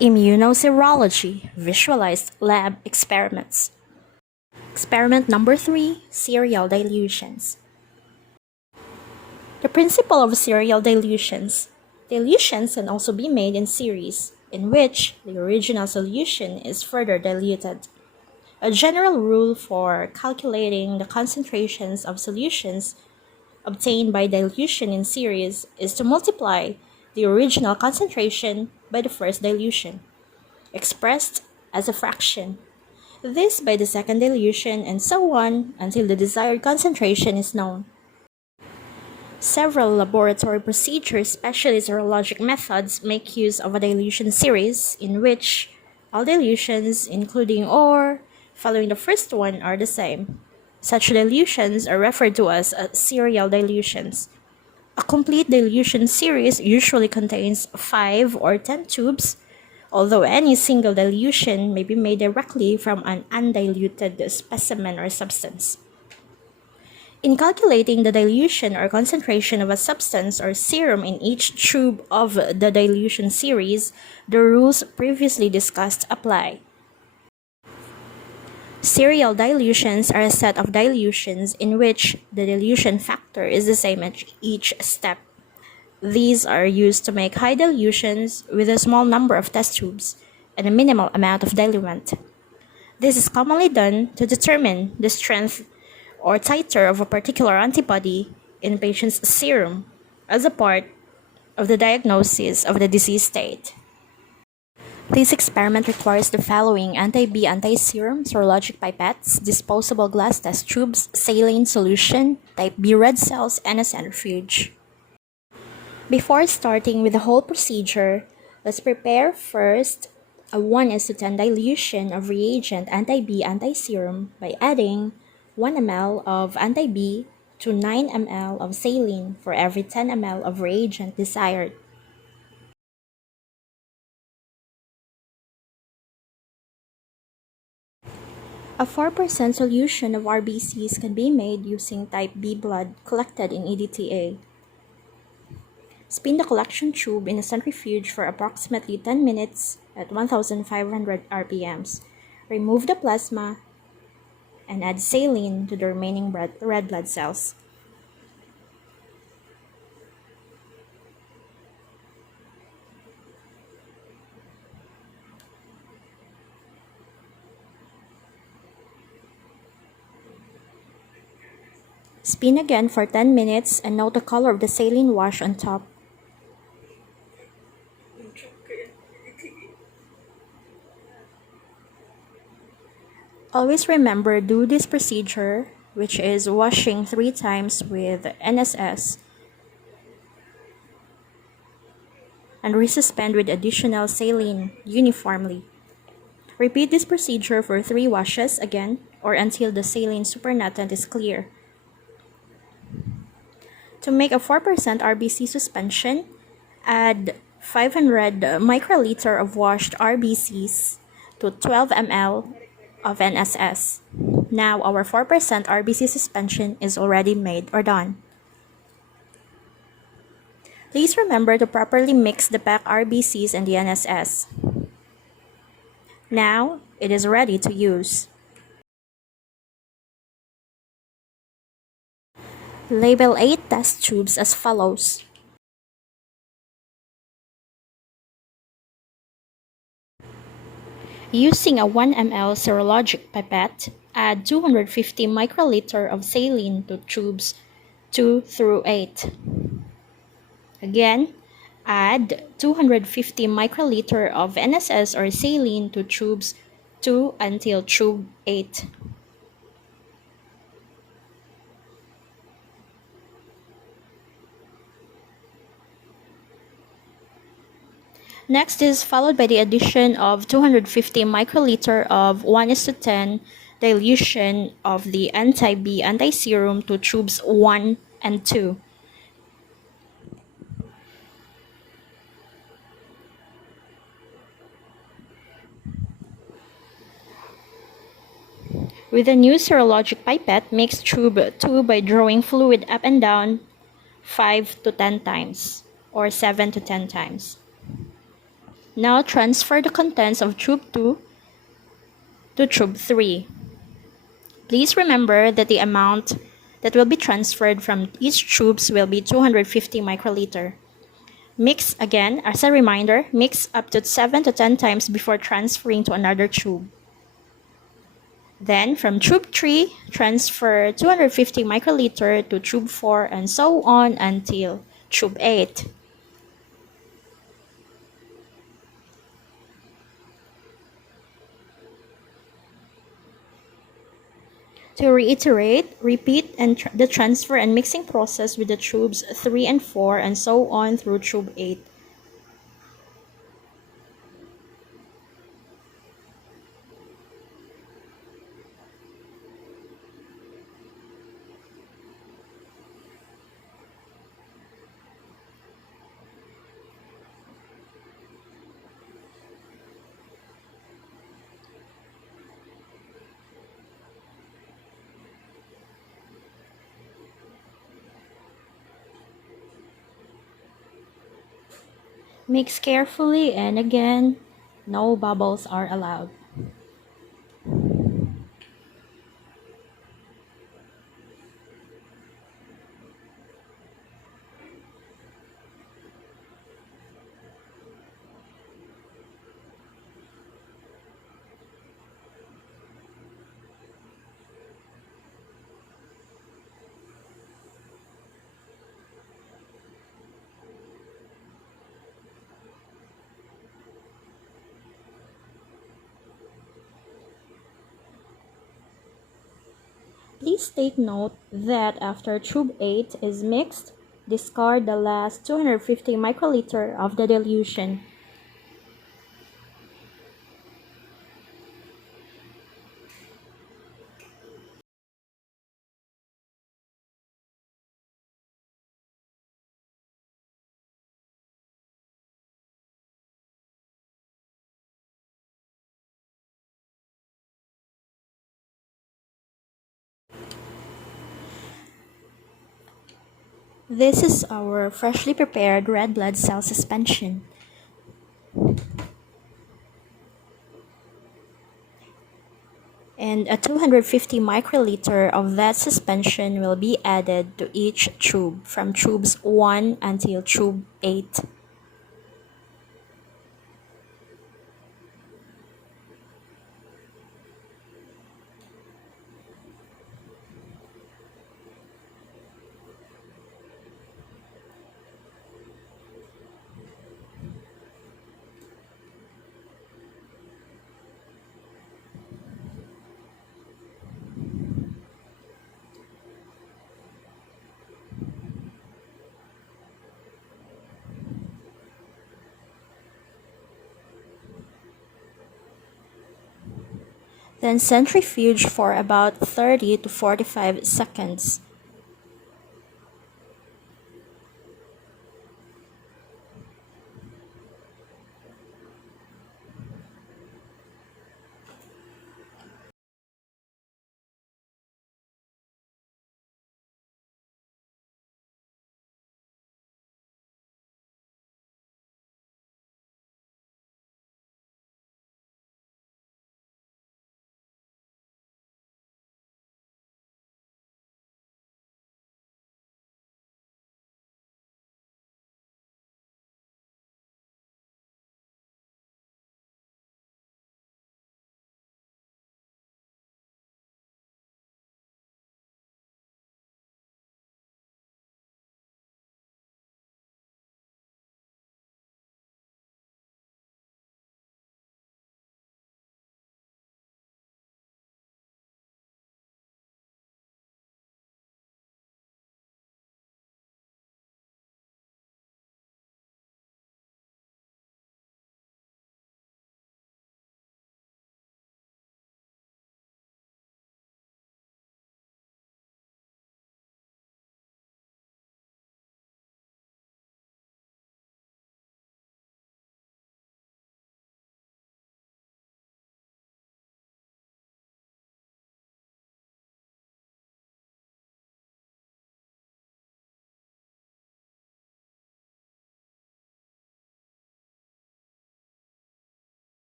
Immunoserology visualized lab experiments. Experiment number 3, serial dilutions. The principle of serial dilutions. Dilutions can also be made in series, in which the original solution is further diluted. A general rule for calculating the concentrations of solutions obtained by dilution in series is to multiply the original concentration by the first dilution, expressed as a fraction. This by the second dilution, and so on until the desired concentration is known. Several laboratory procedures, especially serologic methods, make use of a dilution series in which all dilutions, including or following the first one, are the same. Such dilutions are referred to as serial dilutions. A complete dilution series usually contains 5 or 10 tubes, although any single dilution may be made directly from an undiluted specimen or substance. In calculating the dilution or concentration of a substance or serum in each tube of the dilution series, the rules previously discussed apply. Serial dilutions are a set of dilutions in which the dilution factor is the same at each step. These are used to make high dilutions with a small number of test tubes and a minimal amount of diluent. This is commonly done to determine the strength or titer of a particular antibody in a patient's serum as a part of the diagnosis of the disease state. This experiment requires the following: anti-B anti-serum, serologic pipettes, disposable glass test tubes, saline solution, type B red cells, and a centrifuge. Before starting with the whole procedure, let's prepare first a 1:10 dilution of reagent anti-B anti-serum by adding 1 ml of anti-B to 9 ml of saline for every 10 ml of reagent desired. A 4% solution of RBCs can be made using type B blood collected in EDTA. Spin the collection tube in a centrifuge for approximately 10 minutes at 1,500 RPMs. Remove the plasma and add saline to the remaining red blood cells. Spin again for 10 minutes and note the color of the saline wash on top. Always remember, do this procedure, which is washing 3 times with NSS, and resuspend with additional saline uniformly. Repeat this procedure for 3 washes again, or until the saline supernatant is clear. To make a 4% RBC suspension, add 500 microliter of washed RBCs to 12 ml of NSS. Now our 4% RBC suspension is already made or done. Please remember to properly mix the packed RBCs and the NSS. Now it is ready to use. Label 8 test tubes as follows. Using a 1 ml serologic pipette, add 250 microliter of saline to tubes 2 through 8. Again, add 250 microliter of NSS or saline to tubes 2 until tube 8. Next is followed by the addition of 250 microliter of 1:10 dilution of the anti-B anti-serum to tubes 1 and 2. With a new serologic pipette, mix tube 2 by drawing fluid up and down 5 to 10 times or 7 to 10 times. Now transfer the contents of tube 2 to tube 3. Please remember that the amount that will be transferred from each tubes will be 250 microliter. Mix again, as a reminder, mix up to 7 to 10 times before transferring to another tube. Then from tube 3, transfer 250 microliter to tube 4 and so on until tube 8. To reiterate, repeat the transfer and mixing process with the tubes 3 and 4 and so on through tube 8. Mix carefully and again, no bubbles are allowed. Please take note that after tube 8 is mixed, discard the last 250 microliter of the dilution. This is our freshly prepared red blood cell suspension. And a 250 microliter of that suspension will be added to each tube from tubes 1 until tube 8. Then centrifuge for about 30 to 45 seconds.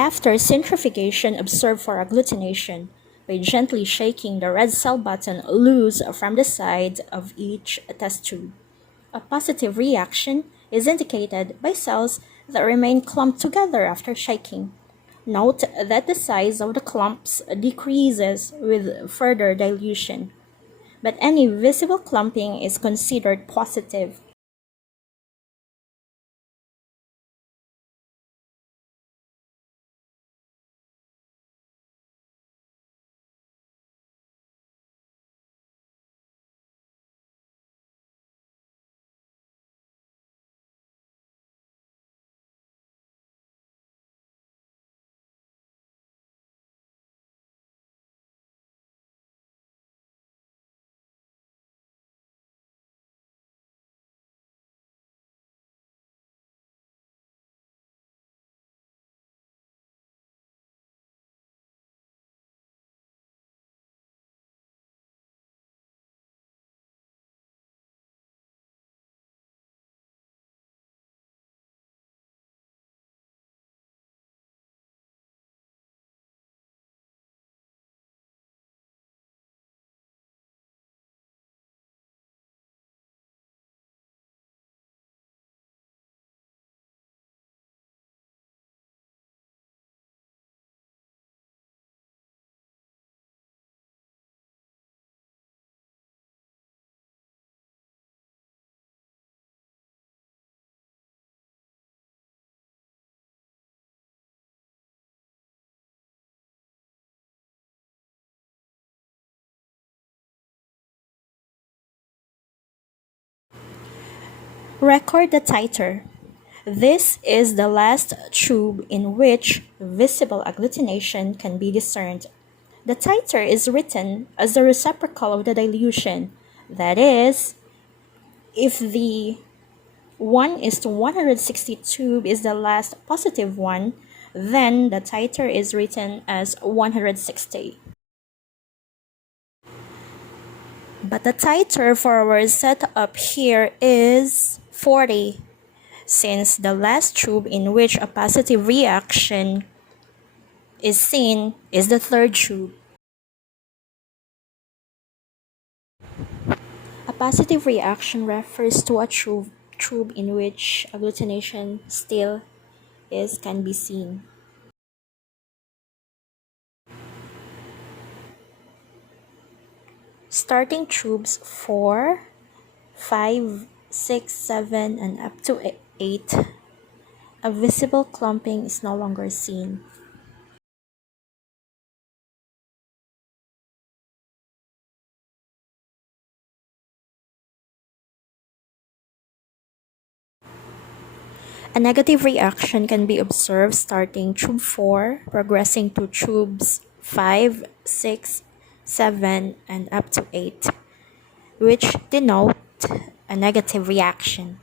After centrifugation, observe for agglutination by gently shaking the red cell button loose from the side of each test tube. A positive reaction is indicated by cells that remain clumped together after shaking. Note that the size of the clumps decreases with further dilution, but any visible clumping is considered positive. Record the titer. This is the last tube in which visible agglutination can be discerned. The titer is written as the reciprocal of the dilution. That is, if the 1:160 tube is the last positive one, then the titer is written as 160. But the titer for our setup here is 40, since the last tube in which a positive reaction is seen is the third tube. A positive reaction refers to a tube in which agglutination still can be seen. Starting tubes 4, 5, 6, 7, and up to 8, a visible clumping is no longer seen. A negative reaction can be observed starting tube 4, progressing to tubes 5, 6, 7, and up to 8, which denote a negative reaction.